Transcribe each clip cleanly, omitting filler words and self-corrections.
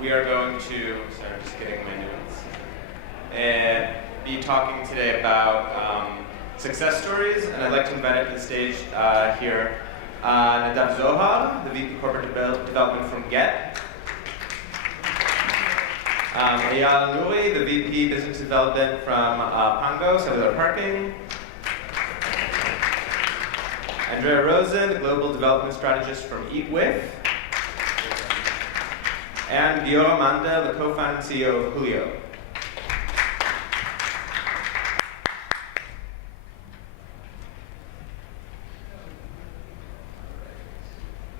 we are going to, sorry, I'm just getting my notes, and be talking today about success stories, and I'd like to invite up to the stage here Nadav Zohar, the VP Corporate Development from Gett. Eyal Nouri, the VP Business Development from Pango, Cellular Parking. Andrea Rosen, the Global Development Strategist from EatWith. And Giora Manda, the co-founder and CEO of Julio.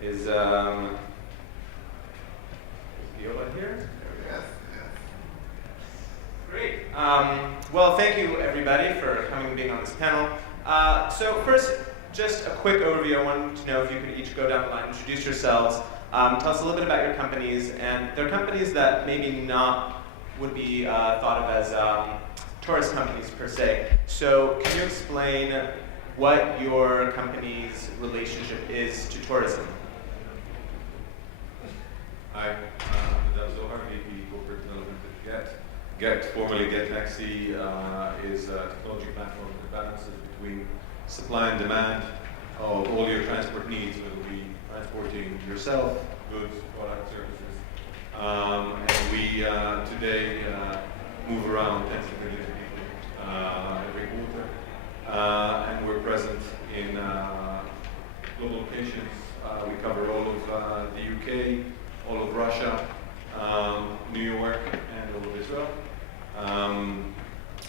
Is Giora here? Yes. Great. Well, thank you everybody for coming and being on this panel. So first, just a quick overview. I wanted to know if you could each go down the line, introduce yourselves, tell us a little bit about your companies, and they're companies that maybe not would be thought of as tourist companies per se. So can you explain what your company's relationship is to tourism? Hi, I'm Nadav Zohar, VP Corporate Development at Gett. Gett, formerly Gett Taxi, is a technology platform that balances between supply and demand of all your transport needs, whether it be transporting yourself, goods, products, services. And we today move around tens of millions of people every quarter. And we're present in global locations. We cover all of the UK, all of Russia, New York, and all of Israel.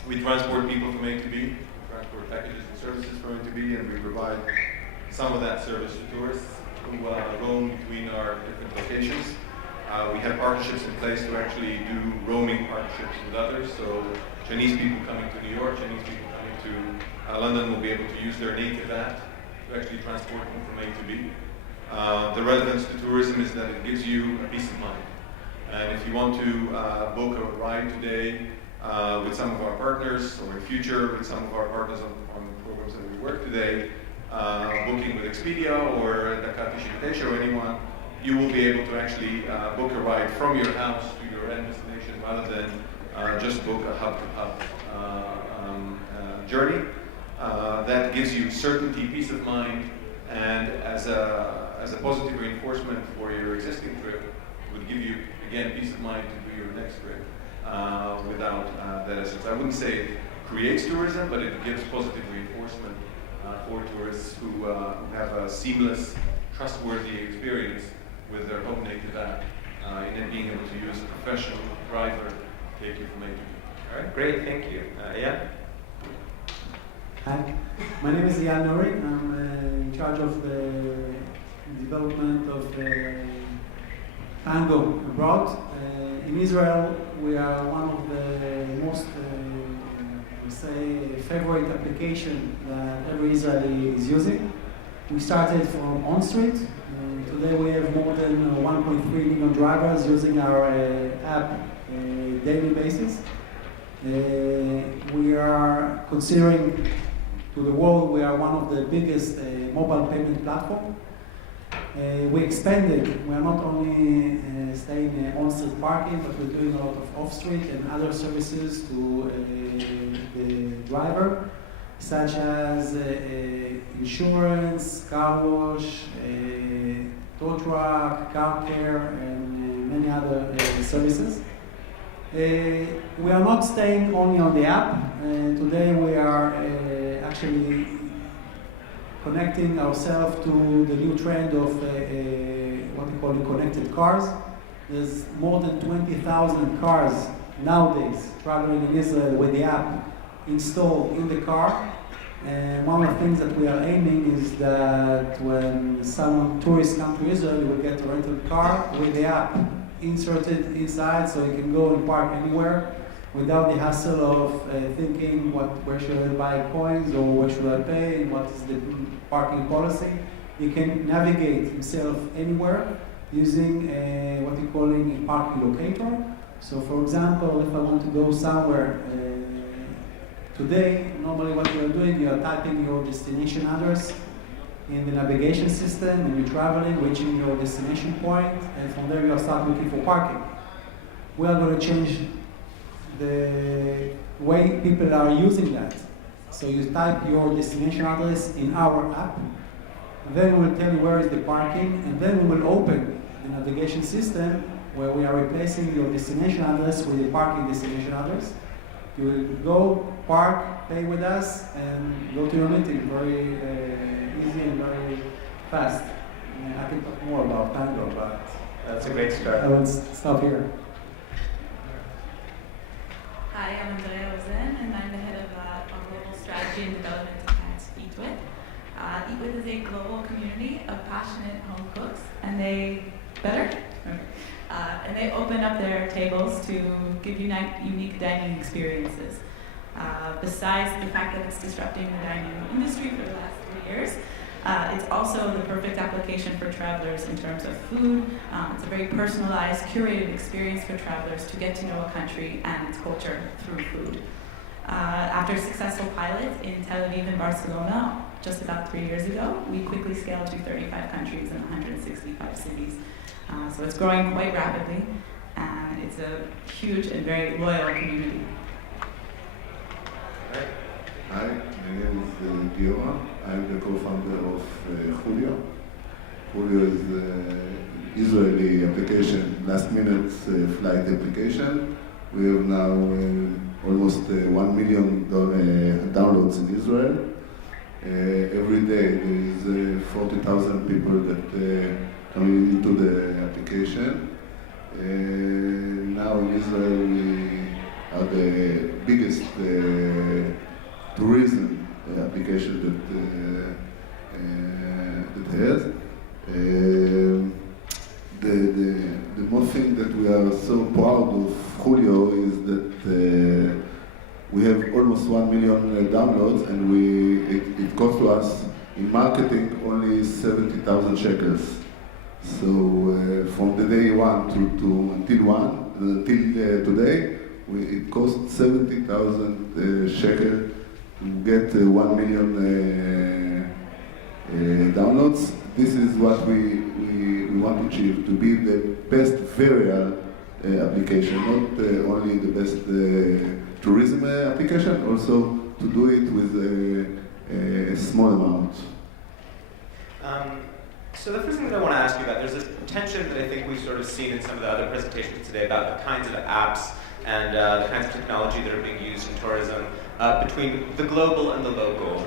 We transport people from A to B, we transport packages and services from A to B, and we provide some of that service to tourists who roam between our different locations. We have partnerships in place to actually do roaming partnerships with others. So Chinese people coming to New York, Chinese people coming to London will be able to use their native app to actually transport them from A to B. The relevance to tourism is that it gives you a peace of mind. And if you want to book a ride today with some of our partners, or in future with some of our partners on programs that we work today, booking with Expedia or Dakar Tishiktesh or anyone, you will be able to actually book a ride from your house to your end destination rather than just book a hub-to-hub journey. That gives you certainty, peace of mind, and as a positive reinforcement for your existing trip, would give you, again, peace of mind to do your next trip without that essence. I wouldn't say it creates tourism, but it gives positive reinforcement for tourists who have a seamless, trustworthy experience with their home native app, in being able to use a professional driver to take you from A to B. All right, great, thank you. Yeah? Hi, my name is Eyal Nouri. I'm in charge of the development of Pango abroad. In Israel, we are one of the most, favorite application that every Israeli is using. We started from OnStreet. Today we have more than 1.3 million drivers using our app daily basis. We are considering to the world, we are one of the biggest mobile payment platform. We expanded. We are not only staying on-street parking, but we're doing a lot of off-street and other services to the driver, such as insurance, car wash, tow truck, car care, and many other services. We are not staying only on the app. Today we are actually connecting ourselves to the new trend of what we call connected cars. There's more than 20,000 cars nowadays traveling in Israel with the app installed in the car. And one of the things that we are aiming is that when tourists come to Israel, you will get a rental car with the app inserted inside, so you can go and park anywhere without the hassle of thinking where should I buy coins or where should I pay and what is the parking policy. You can navigate himself anywhere using what you're calling a parking locator. So for example, if I want to go somewhere today, normally what you are doing, you are typing your destination address in the navigation system and you're traveling, reaching your destination point, and from there you start looking for parking. we are going to change the way people are using that. So you type your destination address in our app, then we'll tell you where is the parking, and then we will open the navigation system where we are replacing your destination address with the parking destination address. You will go, park, pay with us, and go to your meeting very easy and very fast. I can talk more about Tango, but That's a great start. I will stop here. Hi, I'm Andrea Rosen, and I'm the head of global strategy and development at EatWith. EatWith is a global community of passionate home cooks, and they open up their tables to give unique dining experiences. Besides the fact that it's disrupting the dining industry for the last 3 years, it's also the perfect application for travelers in terms of food. It's a very personalized, curated experience for travelers to get to know a country and its culture through food. After a successful pilot in Tel Aviv and Barcelona just about 3 years ago, we quickly scaled to 35 countries and 165 cities. So it's growing quite rapidly, and it's a huge and very loyal community. Hi, my name is Giora. I'm the co-founder of Julio. Julio is an Israeli application, last-minute flight application. We have now almost 1 million downloads in Israel. Every day there is 40,000 people that come into the application. Now in Israel we are the biggest tourism application that has. The most thing that we are so proud of Julio is that we have almost 1 million downloads, and it cost to us in marketing only 70,000 shekels. So from the day one until today, it cost 70,000 shekel to get 1 million downloads. This is what we want to achieve, to be the best viral application, not only the best tourism application, also to do it with a small amount. So the first thing that I want to ask you about, there's this tension that I think we've sort of seen in some of the other presentations today about the kinds of apps and the kinds of technology that are being used in tourism between the global and the local.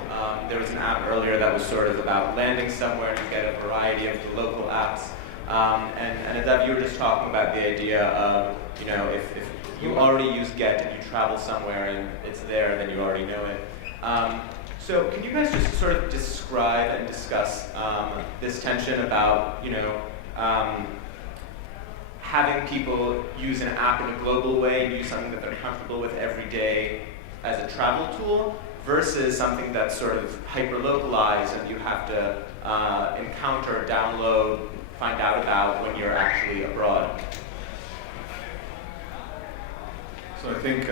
There was an app earlier that was sort of about landing somewhere and you get a variety of the local apps. And Adav, you were just talking about the idea of, if you already use Get and you travel somewhere and it's there, then you already know it. So can you guys just sort of describe and discuss this tension about, having people use an app in a global way and use something that they're comfortable with every day as a travel tool versus something that's sort of hyper-localized and you have to encounter, download, find out about when you're actually abroad? So I think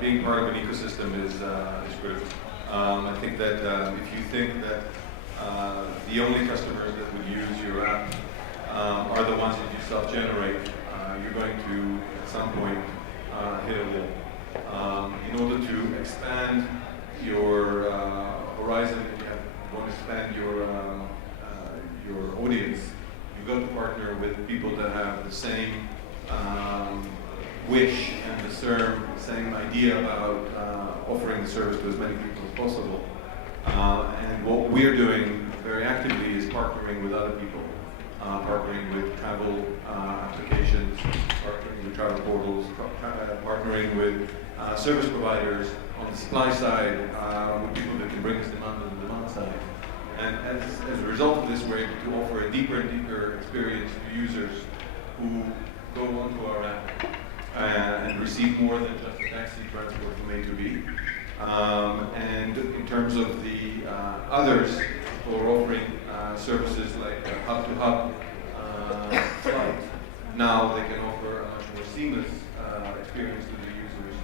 being part of an ecosystem is critical. I think that if you think that the only customers that would use your app are the ones that you self-generate, you're going to, at some point, hit a wall. In order to expand your horizon, you want to expand your audience, you've got to partner with people that have the same wish and the same idea about offering the service to as many people as possible. And what we're doing very actively is partnering with other people, partnering with travel applications, partnering with travel portals, partnering with service providers on the supply side, with people that can bring us demand on the demand side. And as a result of this, we're able to offer a deeper and deeper experience to users who go onto our app and receive more than just a taxi transport from A to B. And in terms of the others who are offering services like hub-to-hub flights, now they can offer a much more seamless experience to the users.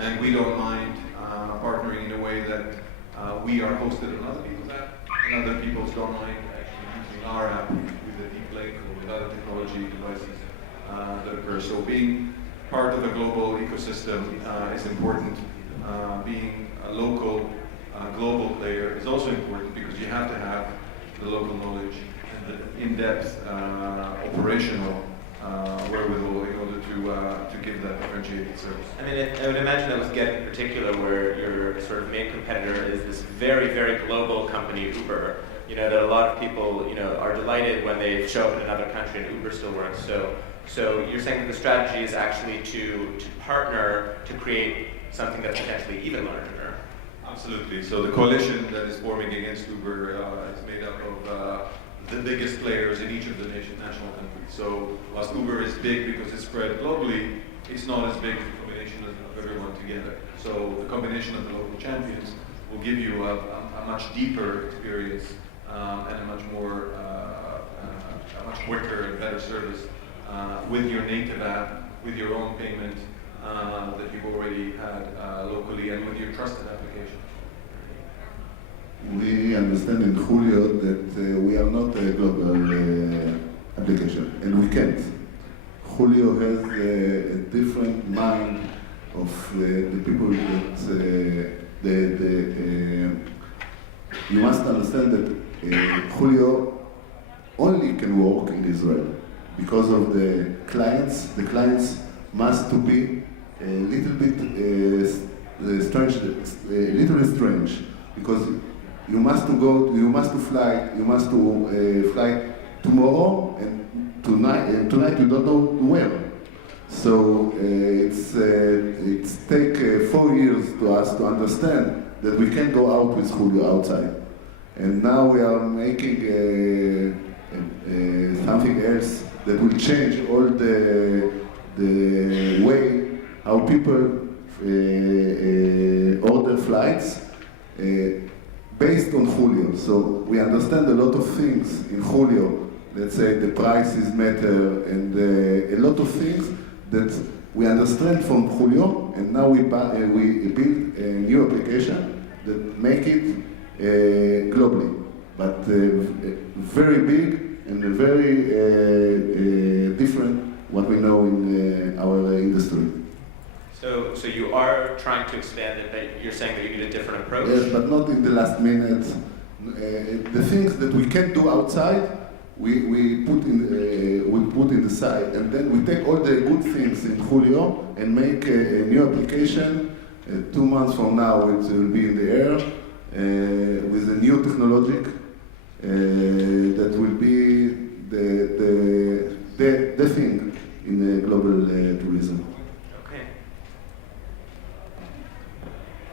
And we don't mind partnering in a way that we are hosted on other people's app, and other people don't mind actually using our app with a deep link or with other technology devices that occur. So being part of a global ecosystem is important. Being a local, global player is also important because you have to have the local knowledge and the in-depth operational wherewithal in order to give that differentiated service. I mean, I would imagine that with Get in particular, where your sort of main competitor is this very, very global company, Uber. You know, that a lot of people, you know, are delighted when they show up in another country and Uber still works. So you're saying that the strategy is actually to partner to create something that's potentially even larger. Absolutely. So the coalition that is forming against Uber is made up of the biggest players in each of the national countries. So whilst Uber is big because it's spread globally, it's not as big as the combination of everyone together. So the combination of the local champions will give you a much deeper experience and a much more, a much quicker and better service with your native app, with your own payment that you've already had locally, and with your trusted application. We understand in Julio that we are not a global application, and we can't. Julio has a different mind of the people that you must understand that Julio only can work in Israel because of the clients. The clients must to be a little bit strange, because you must to fly tomorrow, and tonight you don't know where. So it's take 4 years to us to understand that we can go out with Julio outside. And now we are making something else that will change all the way how people order flights based on Julio. So we understand a lot of things in Julio. Let's say the prices matter, and a lot of things that we understand from Julio, and now we build a new application that make it globally, but very big and very different what we know in our industry. So you are trying to expand it, but you're saying that you need a different approach? Yes, but not in the last minute. The things that we can't do outside, we put in the side, and then we take all the good things in Julio and make a new application. 2 months from now, it will be in the air with a new technology that will be the thing in global tourism.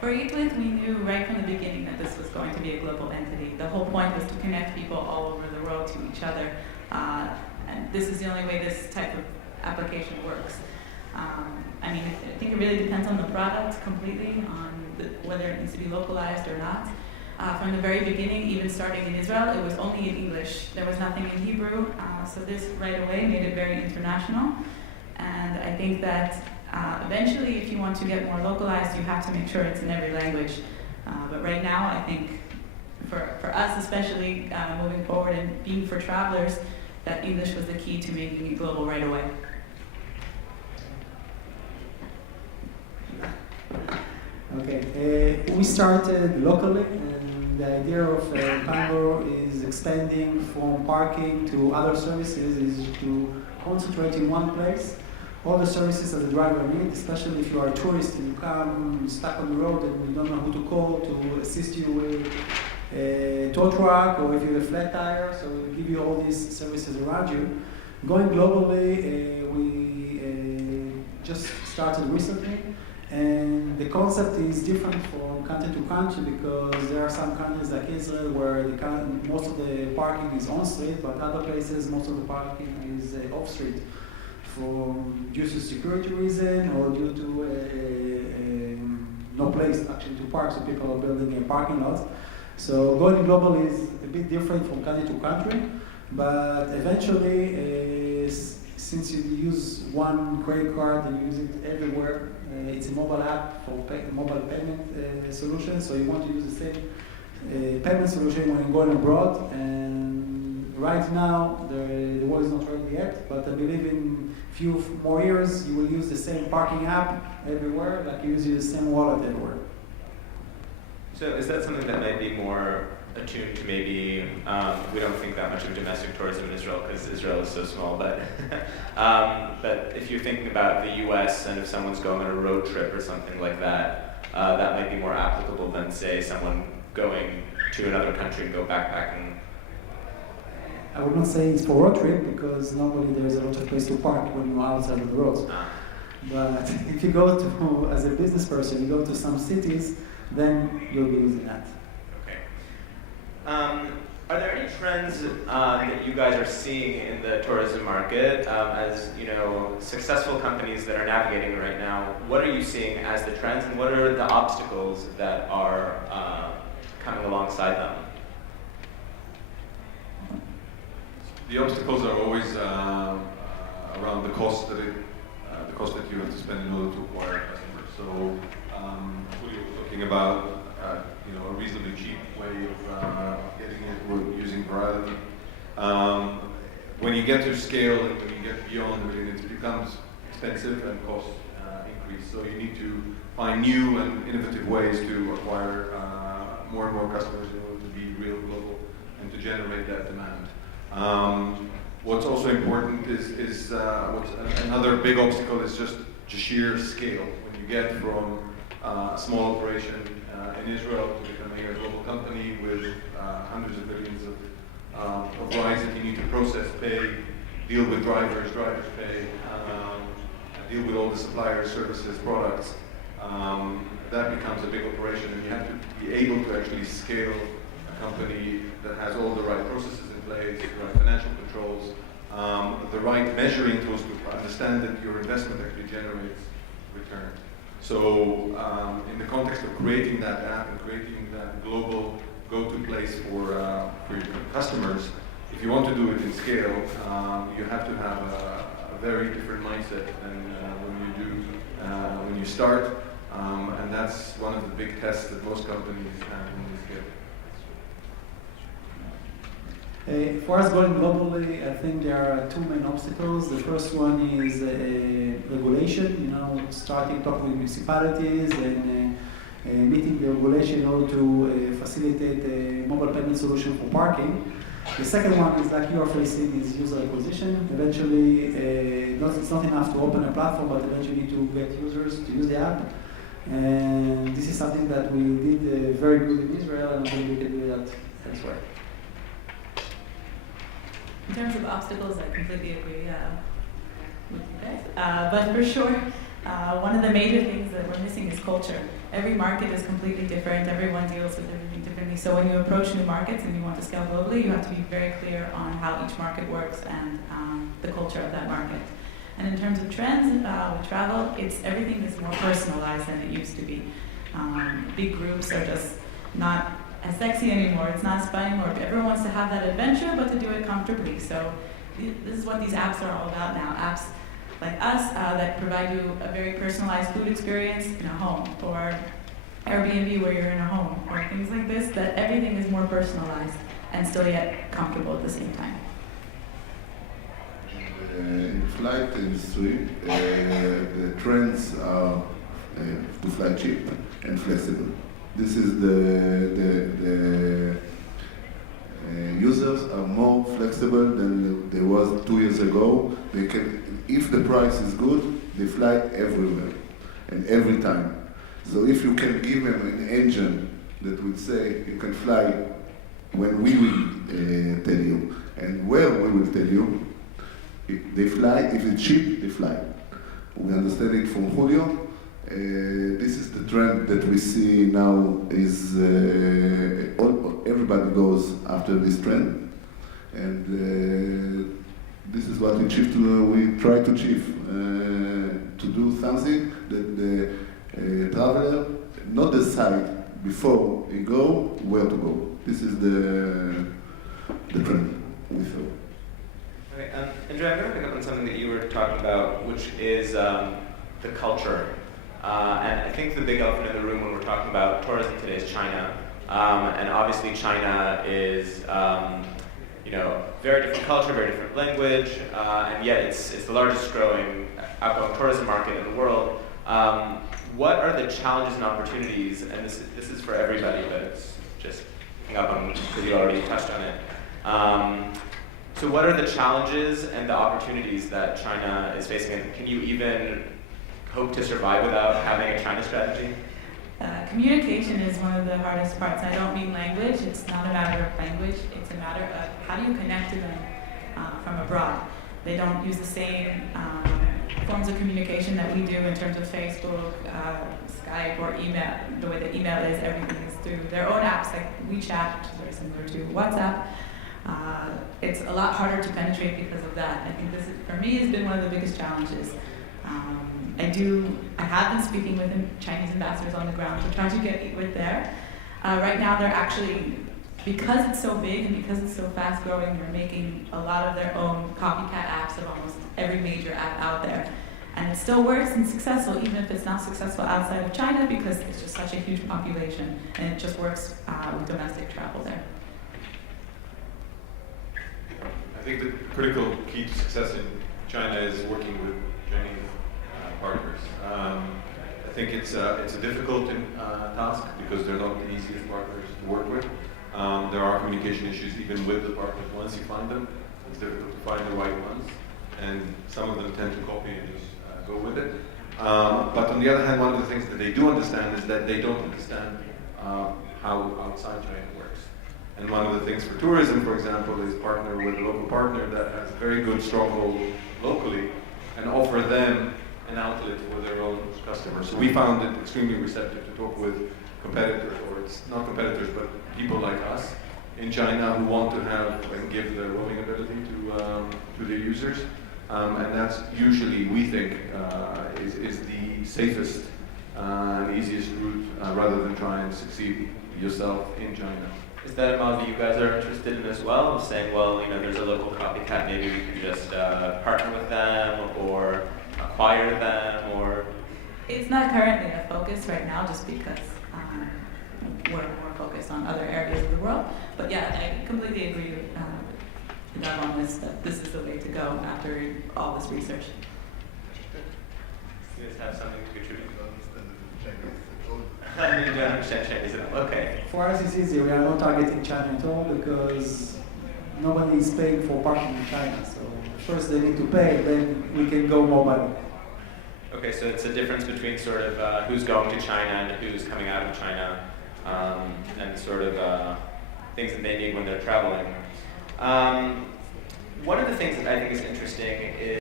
For Eatwith, we knew right from the beginning that this was going to be a global entity. The whole point was to connect people all over the world to each other. And this is the only way this type of application works. I mean, I think it really depends on the product completely, on whether it needs to be localized or not. From the very beginning, even starting in Israel, it was only in English. There was nothing in Hebrew. So this right away made it very international. And I think that eventually, if you want to get more localized, you have to make sure it's in every language. But right now, I think for us especially, moving forward and being for travelers, that English was the key to making it global right away. Okay, we started locally, and the idea of Pango is expanding from parking to other services, is to concentrate in one place all the services that the driver needs, especially if you are a tourist and you come stuck on the road and you don't know who to call to assist you with a tow truck, or if you have a flat tire, so we give you all these services around you. Going globally, we just started recently, and the concept is different from country to country, because there are some countries like Israel where most of the parking is on street, but other places most of the parking is off street, due to security reason or due to no place actually to park, so people are building a parking lot. So going global is a bit different from country to country, but eventually, since you use one credit card and you use it everywhere, it's a mobile app for mobile payment solution, so you want to use the same payment solution when you're going abroad, and Right now, the world is not ready yet, but I believe in few more years, you will use the same parking app everywhere, like you use the same wallet everywhere. So is that something that might be more attuned to maybe, we don't think that much of domestic tourism in Israel because Israel is so small, but if you're thinking about the US and if someone's going on a road trip or something like that, that might be more applicable than say someone going to another country and go backpacking. I would not say it's for road trip because normally there's a lot of place to park when you're outside of the roads. But if you go to, as a business person, you go to some cities, then you'll be using that. Okay. Are there any trends that you guys are seeing in the tourism market as successful companies that are navigating it right now? What are you seeing as the trends, and what are the obstacles that are coming alongside them? The obstacles are always around the cost that you have to spend in order to acquire customers. So, we were talking about a reasonably cheap way of getting it. We're using virality. When you get to scale and when you get beyond, it becomes expensive and costs increase. So you need to find new and innovative ways to acquire more and more customers in order to be real global and to generate that demand. What's also important is another big obstacle is just sheer scale. When you get from a small operation in Israel to becoming a global company with hundreds of billions of rides that you need to process, pay, deal with drivers pay, deal with all the suppliers, services, products, that becomes a big operation, and you have to be able to actually scale a company that has all the right processes in place, the right financial controls, the right measuring tools to understand that your investment actually generates return. So in the context of creating that app and creating that global go-to place for your customers, if you want to do it in scale, you have to have a very different mindset than when you start, and that's one of the big tests that most companies have when they scale. For us going globally, I think there are two main obstacles. The first one is regulation, starting talking with municipalities and meeting the regulation in order to facilitate a mobile payment solution for parking. The second one is like you are facing is user acquisition. Eventually, it's not enough to open a platform, but eventually you need to get users to use the app. And this is something that we did very good in Israel, and I think we can do that elsewhere. In terms of obstacles, I completely agree with you guys. But for sure, one of the major things that we're missing is culture. Every market is completely different. Everyone deals with everything differently. So when you approach new markets and you want to scale globally, you have to be very clear on how each market works and the culture of that market. And in terms of trends with travel, everything is more personalized than it used to be. Big groups are just not as sexy anymore. It's not as fun anymore. Everyone wants to have that adventure, but to do it comfortably. So this is what these apps are all about now. Apps like us that provide you a very personalized food experience in a home, or Airbnb where you're in a home, or things like this, that everything is more personalized and still yet comfortable at the same time. In flight industry, the trends are to fly cheap and flexible. This is the users are more flexible than they was 2 years ago. They can, if the price is good, they fly everywhere and every time. So if you can give them an engine that would say you can fly when we will tell you and where we will tell you, they fly. If it's cheap, they fly. We understand it from Julio. This is the trend that we see now. Is everybody goes after this trend, and this is what we try to achieve. To do something that the traveler not decide before he go where to go. This is the trend we saw. Okay, Andrea, I'm going to pick up on something that you were talking about, which is the culture. And I think the big elephant in the room when we're talking about tourism today is China. And obviously China is, very different culture, very different language, and yet it's the largest growing outgoing tourism market in the world. What are the challenges and opportunities, and this is for everybody, but it's just picking up on, because you already touched on it. So what are the challenges and the opportunities that China is facing, and can you even hope to survive without having a China strategy? Communication is one of the hardest parts. I don't mean language. It's not a matter of language. It's a matter of how do you connect to them from abroad. They don't use the same forms of communication that we do in terms of Facebook, Skype, or email. The way that email is, everything is through their own apps like WeChat, which is very similar to WhatsApp. It's a lot harder to penetrate because of that. I think this, for me, has been one of the biggest challenges. I have been speaking with Chinese ambassadors on the ground to try to get with there. Right now, they're actually, because it's so big and because it's so fast growing, they're making a lot of their own copycat apps of almost every major app out there. And it still works and successful, even if it's not successful outside of China, because it's just such a huge population, and it just works with domestic travel there. I think the critical key to success in China is working with Chinese partners. I think it's a difficult task because they're not the easiest partners to work with. There are communication issues even with the partners. Once you find them, it's difficult to find the right ones, and some of them tend to copy and just go with it. But on the other hand, one of the things that they do understand is that they don't understand how outside China works. And one of the things for tourism, for example, is partner with a local partner that has a very good stronghold locally and offer them an outlet for their own customers. So we found it extremely receptive to talk with competitors, or it's not competitors, but people like us in China who want to have and give their roaming ability to their users. And that's usually, we think, is the safest and easiest route rather than try and succeed yourself in China. Is that a model you guys are interested in as well? Of saying, well, there's a local copycat, maybe we could just partner with them or acquire them, or? It's not currently a focus right now, just because we're more focused on other areas of the world. But yeah, I completely agree with Doug on this, that this is the way to go after all this research. You guys have something to contribute? I mean, you don't understand Chinese at all. Okay. For us, it's easy. We are not targeting China at all because nobody is paying for parking in China. So first they need to pay, then we can go mobile. Okay, so it's a difference between sort of who's going to China and who's coming out of China, and sort of things that they need when they're traveling. One of the things that I think is interesting is